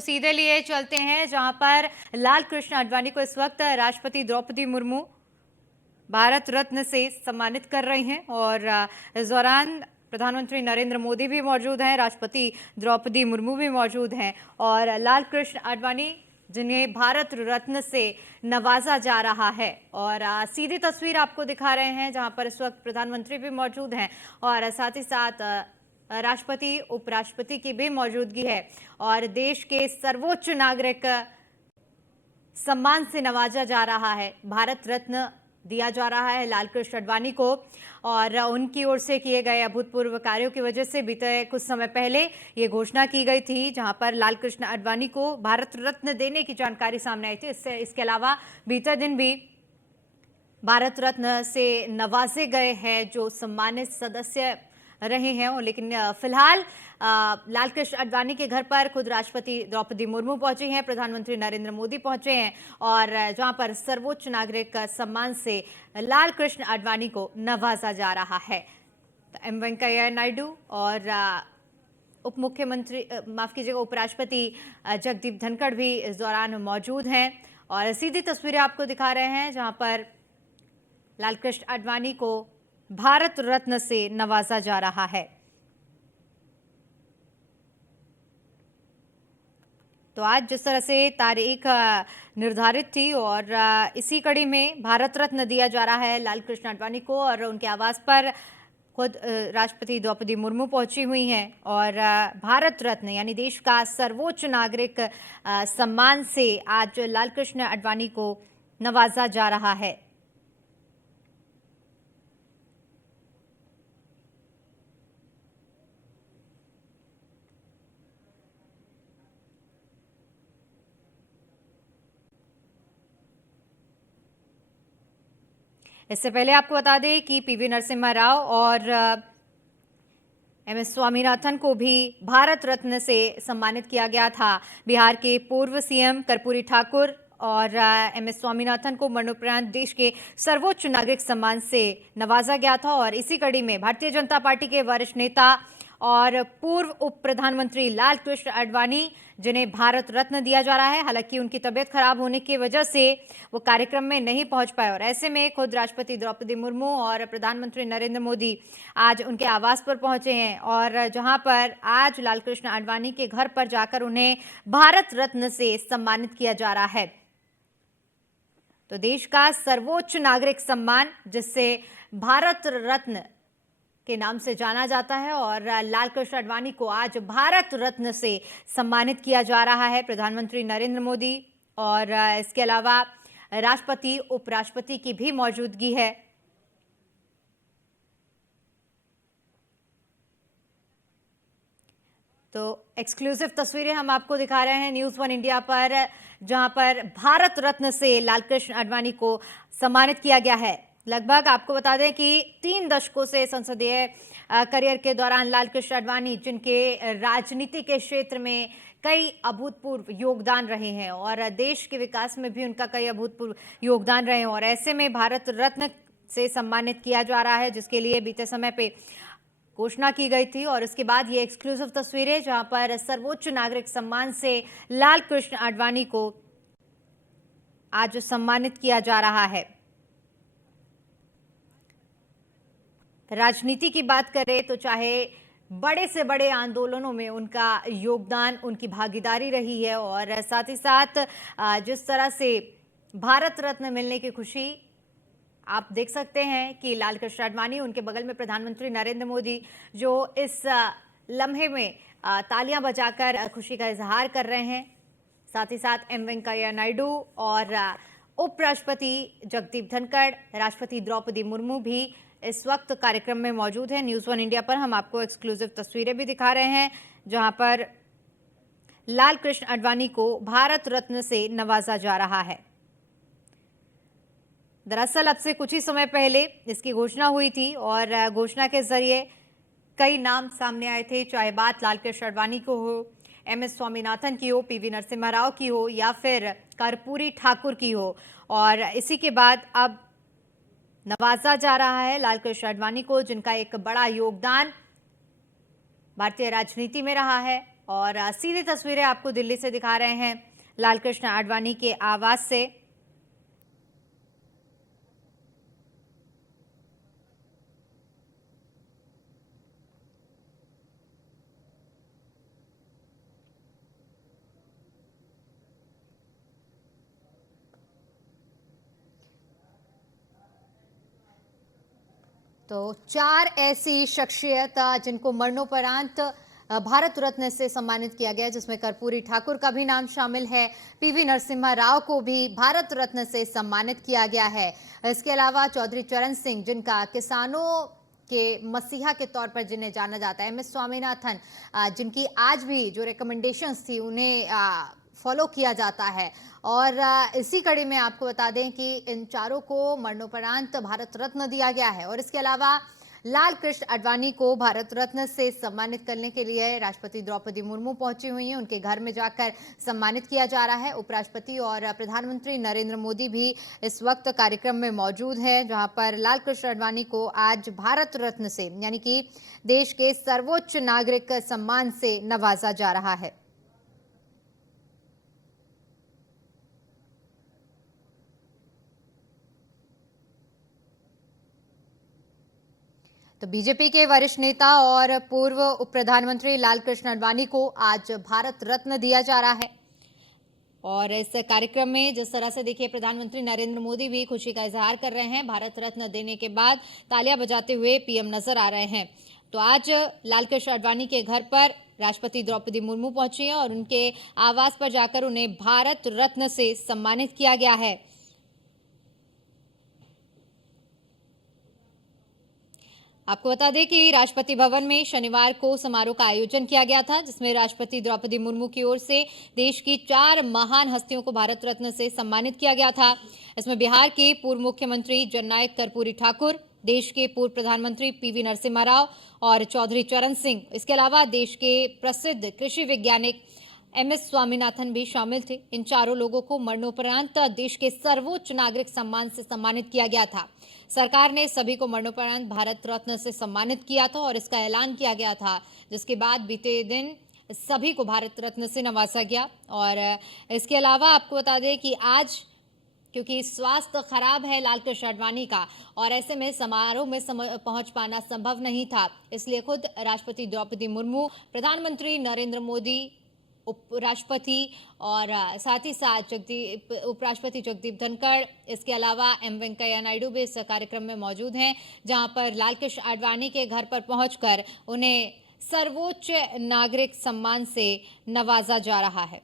आपको सीधे लिए चलते हैं जहां पर लाल कृष्ण आडवाणी को इस वक्त राष्ट्रपति द्रौपदी मुर्मू भारत रत्न से सम्मानित कर रही हैं और इस दौरान प्रधानमंत्री नरेंद्र मोदी भी मौजूद हैं, राष्ट्रपति द्रौपदी मुर्मू भी मौजूद हैं और लाल कृष्ण आडवाणी जिन्हें भारत रत्न से नवाजा जा रहा है। और सीधी तस्वीर आपको दिखा रहे हैं जहां पर इस वक्त प्रधानमंत्री भी मौजूद हैं और साथ ही साथ राष्ट्रपति उपराष्ट्रपति की भी मौजूदगी है और देश के सर्वोच्च नागरिक सम्मान से नवाजा जा रहा है। भारत रत्न दिया जा रहा है लाल कृष्ण आडवाणी को और उनकी ओर से किए गए अभूतपूर्व कार्यों की वजह से बीते कुछ समय पहले ये घोषणा की गई थी जहां पर लाल कृष्ण आडवाणी को भारत रत्न देने की जानकारी सामने आई थी। इसके अलावा बीते दिन भी भारत रत्न से नवाजे गए हैं जो सम्मानित सदस्य रहे हैं, लेकिन फिलहाल लाल कृष्ण आडवाणी के घर पर खुद राष्ट्रपति द्रौपदी मुर्मू पहुंची हैं, प्रधानमंत्री नरेंद्र मोदी पहुंचे हैं और जहां पर सर्वोच्च नागरिक सम्मान से लाल कृष्ण आडवाणी को नवाजा जा रहा है। तो एम वेंकैया नायडू और उप मुख्यमंत्री माफ कीजिएगा उपराष्ट्रपति जगदीप धनखड़ भी इस दौरान मौजूद हैं और सीधी तस्वीरें आपको दिखा रहे हैं जहां पर लाल कृष्ण आडवाणी को भारत रत्न से नवाजा जा रहा है। तो आज जिस तरह से तारीख निर्धारित थी और इसी कड़ी में भारत रत्न दिया जा रहा है लाल कृष्ण आडवाणी को और उनके आवास पर खुद राष्ट्रपति द्रौपदी मुर्मू पहुंची हुई हैं और भारत रत्न यानी देश का सर्वोच्च नागरिक सम्मान से आज लाल कृष्ण आडवाणी को नवाजा जा रहा है। इससे पहले आपको बता दें कि पीवी नरसिम्हा राव और एमएस स्वामीनाथन को भी भारत रत्न से सम्मानित किया गया था। बिहार के पूर्व सीएम कर्पूरी ठाकुर और एमएस स्वामीनाथन को मरणोपरांत देश के सर्वोच्च नागरिक सम्मान से नवाजा गया था और इसी कड़ी में भारतीय जनता पार्टी के वरिष्ठ नेता और पूर्व उप प्रधानमंत्री लाल कृष्ण आडवाणी जिन्हें भारत रत्न दिया जा रहा है, हालांकि उनकी तबीयत खराब होने की वजह से वो कार्यक्रम में नहीं पहुंच पाए और ऐसे में खुद राष्ट्रपति द्रौपदी मुर्मू और प्रधानमंत्री नरेंद्र मोदी आज उनके आवास पर पहुंचे हैं और जहां पर आज लाल कृष्ण आडवाणी के घर पर जाकर उन्हें भारत रत्न से सम्मानित किया जा रहा है। तो देश का सर्वोच्च नागरिक सम्मान जिससे भारत रत्न के नाम से जाना जाता है और लाल कृष्ण आडवाणी को आज भारत रत्न से सम्मानित किया जा रहा है। प्रधानमंत्री नरेंद्र मोदी और इसके अलावा राष्ट्रपति उपराष्ट्रपति की भी मौजूदगी है। तो एक्सक्लूसिव तस्वीरें हम आपको दिखा रहे हैं न्यूज़ वन इंडिया पर जहां पर भारत रत्न से लाल कृष्ण आडवाणी को सम्मानित किया गया है। लगभग आपको बता दें कि 3 दशकों से संसदीय करियर के दौरान लाल कृष्ण आडवाणी जिनके राजनीति के क्षेत्र में कई अभूतपूर्व योगदान रहे हैं और देश के विकास में भी उनका कई अभूतपूर्व योगदान रहे हैं और ऐसे में भारत रत्न से सम्मानित किया जा रहा है जिसके लिए बीते समय पे घोषणा की गई थी और इसके बाद ये एक्सक्लूसिव तस्वीरें जहां पर सर्वोच्च नागरिक सम्मान से लाल कृष्ण आडवाणी को आज सम्मानित किया जा रहा है। राजनीति की बात करें तो चाहे बड़े से बड़े आंदोलनों में उनका योगदान उनकी भागीदारी रही है और साथ ही साथ जिस तरह से भारत रत्न मिलने की खुशी आप देख सकते हैं कि लाल कृष्ण आडवाणी उनके बगल में प्रधानमंत्री नरेंद्र मोदी जो इस लम्हे में तालियां बजाकर खुशी का इजहार कर रहे हैं। साथ ही साथ एम वेंकैया नायडू और उपराष्ट्रपति जगदीप धनखड़, राष्ट्रपति द्रौपदी मुर्मू भी इस वक्त कार्यक्रम में मौजूद है। न्यूज़ वन इंडिया पर हम आपको एक्सक्लूसिव तस्वीरें भी दिखा रहे हैं जहां पर लाल कृष्ण आडवाणी को भारत रत्न से नवाजा जा रहा है। दरअसल अब से कुछ ही समय पहले इसकी घोषणा हुई थी और घोषणा के जरिए कई नाम सामने आए थे, चाहे बात लाल कृष्ण आडवाणी को हो, एमएस स्वामीनाथन की हो, पीवी नरसिम्हा राव की हो या फिर कर्पूरी ठाकुर की हो और इसी के बाद अब नवाजा जा रहा है लाल कृष्ण आडवाणी को जिनका एक बड़ा योगदान भारतीय राजनीति में रहा है और सीधी तस्वीरें आपको दिल्ली से दिखा रहे हैं लालकृष्ण आडवाणी के आवास से। तो 4 ऐसी शख्सियत जिनको मरणोपरांत भारत रत्न से सम्मानित किया गया, जिसमें कर्पूरी ठाकुर का भी नाम शामिल है। पीवी नरसिम्हा राव को भी भारत रत्न से सम्मानित किया गया है। इसके अलावा चौधरी चरण सिंह, जिनका किसानों के मसीहा के तौर पर जिन्हें जाना जाता है, MS स्वामीनाथन, जिनकी आज भी जो रिकमेंडेशंस थी उन्हें फॉलो किया जाता है। और इसी कड़ी में आपको बता दें कि इन चारों को मरणोपरांत भारत रत्न दिया गया है। और इसके अलावा लाल कृष्ण आडवाणी को भारत रत्न से सम्मानित करने के लिए राष्ट्रपति द्रौपदी मुर्मू पहुंची हुई हैं। उनके घर में जाकर सम्मानित किया जा रहा है। उपराष्ट्रपति और प्रधानमंत्री नरेंद्र मोदी भी इस वक्त कार्यक्रम में मौजूद है, जहां पर लाल कृष्ण आडवाणी को आज भारत रत्न से, यानी कि देश के सर्वोच्च नागरिक सम्मान से नवाजा जा रहा है। तो बीजेपी के वरिष्ठ नेता और पूर्व उप प्रधानमंत्री लालकृष्ण आडवाणी को आज भारत रत्न दिया जा रहा है। और इस कार्यक्रम में जिस तरह से देखिए प्रधानमंत्री नरेंद्र मोदी भी खुशी का इजहार कर रहे हैं। भारत रत्न देने के बाद तालियां बजाते हुए पीएम नजर आ रहे हैं। तो आज लालकृष्ण आडवाणी के घर पर राष्ट्रपति द्रौपदी मुर्मू पहुंची हैं और उनके आवास पर जाकर उन्हें भारत रत्न से सम्मानित किया गया है। आपको बता दें कि राष्ट्रपति भवन में शनिवार को समारोह का आयोजन किया गया था, जिसमें राष्ट्रपति द्रौपदी मुर्मू की ओर से देश की 4 महान हस्तियों को भारत रत्न से सम्मानित किया गया था। इसमें बिहार के पूर्व मुख्यमंत्री जननायक कर्पूरी ठाकुर, देश के पूर्व प्रधानमंत्री पीवी नरसिम्हा राव और चौधरी चरण सिंह, इसके अलावा देश के प्रसिद्ध कृषि वैज्ञानिक MS स्वामीनाथन भी शामिल थे। इन चारों लोगों को मरणोपरांत देश के सर्वोच्च नागरिक सम्मान से सम्मानित किया गया था। सरकार ने सभी को मरणोपरांत भारत रत्न से सम्मानित किया था और इसका ऐलान किया गया था, जिसके बाद बीते दिन सभी को भारत रत्न से नवाजा गया। और इसके अलावा आपको बता दें कि आज क्योंकि स्वास्थ्य खराब है लालकृष्ण आडवाणी का और ऐसे में समारोह में पहुंच पाना संभव नहीं था, इसलिए खुद राष्ट्रपति द्रौपदी मुर्मू, प्रधानमंत्री नरेंद्र मोदी, उपराष्ट्रपति और साथ ही साथ उपराष्ट्रपति जगदीप धनखड़, इसके अलावा M वेंकैया नायडू भी इस कार्यक्रम में मौजूद हैं, जहां पर लालकृष्ण आडवाणी के घर पर पहुंचकर उन्हें सर्वोच्च नागरिक सम्मान से नवाजा जा रहा है।